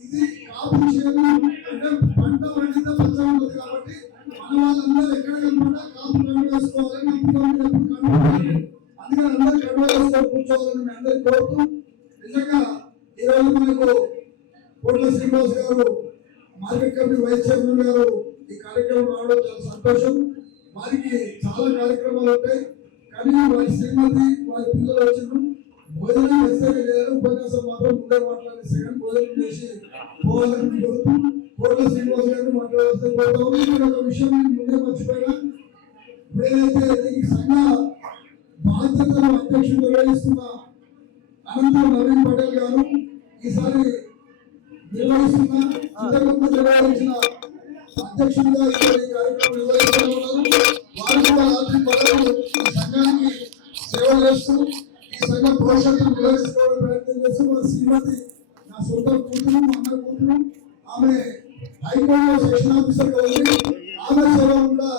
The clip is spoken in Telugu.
ఇది కాపు చేను అంటే పంట పండిత పచ్చ ఉంటుంది కాబట్టి మన వాళ్ళందరూ ఎక్కడ కనపడా కాపు కండు వేసుకోవాలని అందుకని అందరూ కండు వేసుకొని కూర్చోవాలని మేము అందరికీ కోరుతూ నిజంగా ఈరోజు మనకు కోట్ల శ్రీనివాస్ గారు మార్కెట్ కమిటీ వైస్ చైర్మన్ గారు ఈ కార్యక్రమం రావడం చాలా సంతోషం. వారికి చాలా కార్యక్రమాలు ఉంటాయి కానీ వారి శ్రీమతి వారి పిల్లలు వచ్చిన భోజనం ఖచ్చితంగా చేయాలి. ఉపన్యాసం మాత్రం ముందే మాట్లాడేస్తే కానీ భోజనం చేసి పోవాలని కోరుతూ కోట్ల శ్రీనివాస్ గారిని మాట్లాడాల్సి కోరుతాము. ఇక్కడ ఒక విషయం ముందే మర్చిపోయినా, ఏదైతే ఈ సంఘ బాధ్యతను అధ్యక్షుడు నిర్వహిస్తున్న అనంతరం నవీన్ పటేల్ గారు ఈసారి నిర్వహిస్తున్న నిర్వహించిన అధ్యక్షుడిగా ఇక్కడ ఈ కార్యక్రమం నిర్వహిస్తున్నారు. వారు కూడా ఆర్థిక పదవులు ఈ సంఘానికి సేవ చేస్తూ ఈ సంఘ భవిష్యత్తును నిర్వహించుకోవడానికి ప్రయత్నం చేస్తూ మన శ్రీమతి నా సొంత కూతురు మా అన్న కూతురు ఆమె హైకోర్టులో సెక్షన్ ఆఫీసర్ గా ఉంది. ఆమె సేవ కూడా